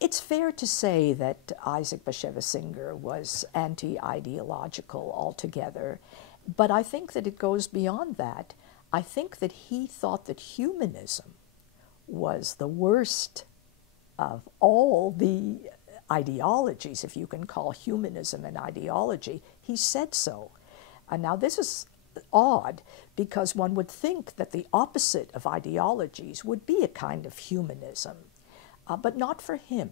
It's fair to say that Isaac Bashevis Singer was anti-ideological altogether, but I think that it goes beyond that. I think that he thought that humanism was the worst of all the ideologies, if you can call humanism an ideology. He said so. Now this is odd, because one would think that the opposite of ideologies would be a kind of humanism, but not for him.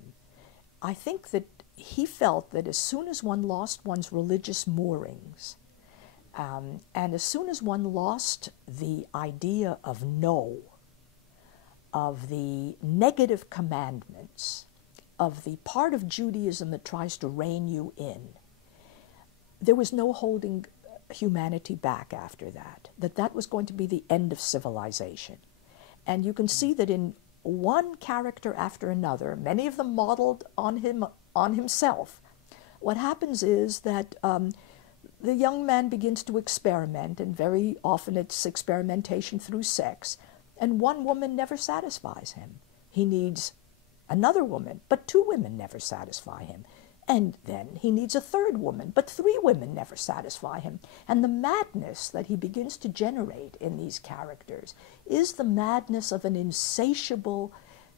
I think that he felt that as soon as one lost one's religious moorings, and as soon as one lost the idea of no, of the negative commandments, of the part of Judaism that tries to rein you in, there was no holding humanity back after that, that was going to be the end of civilization. And you can see that in one character after another, many of them modeled on himself. What happens is that the young man begins to experiment, and very often it's experimentation through sex, and one woman never satisfies him. He needs another woman, but two women never satisfy him. And then he needs a third woman, but three women never satisfy him. And the madness that he begins to generate in these characters is the madness of an insatiable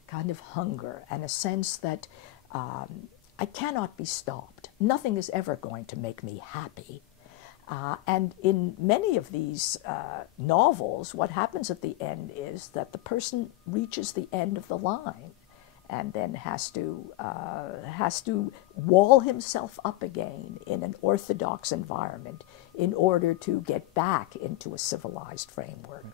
kind of hunger, and a sense that I cannot be stopped. Nothing is ever going to make me happy. And in many of these novels, what happens at the end is that the person reaches the end of the line and then has to wall himself up again in an orthodox environment in order to get back into a civilized framework.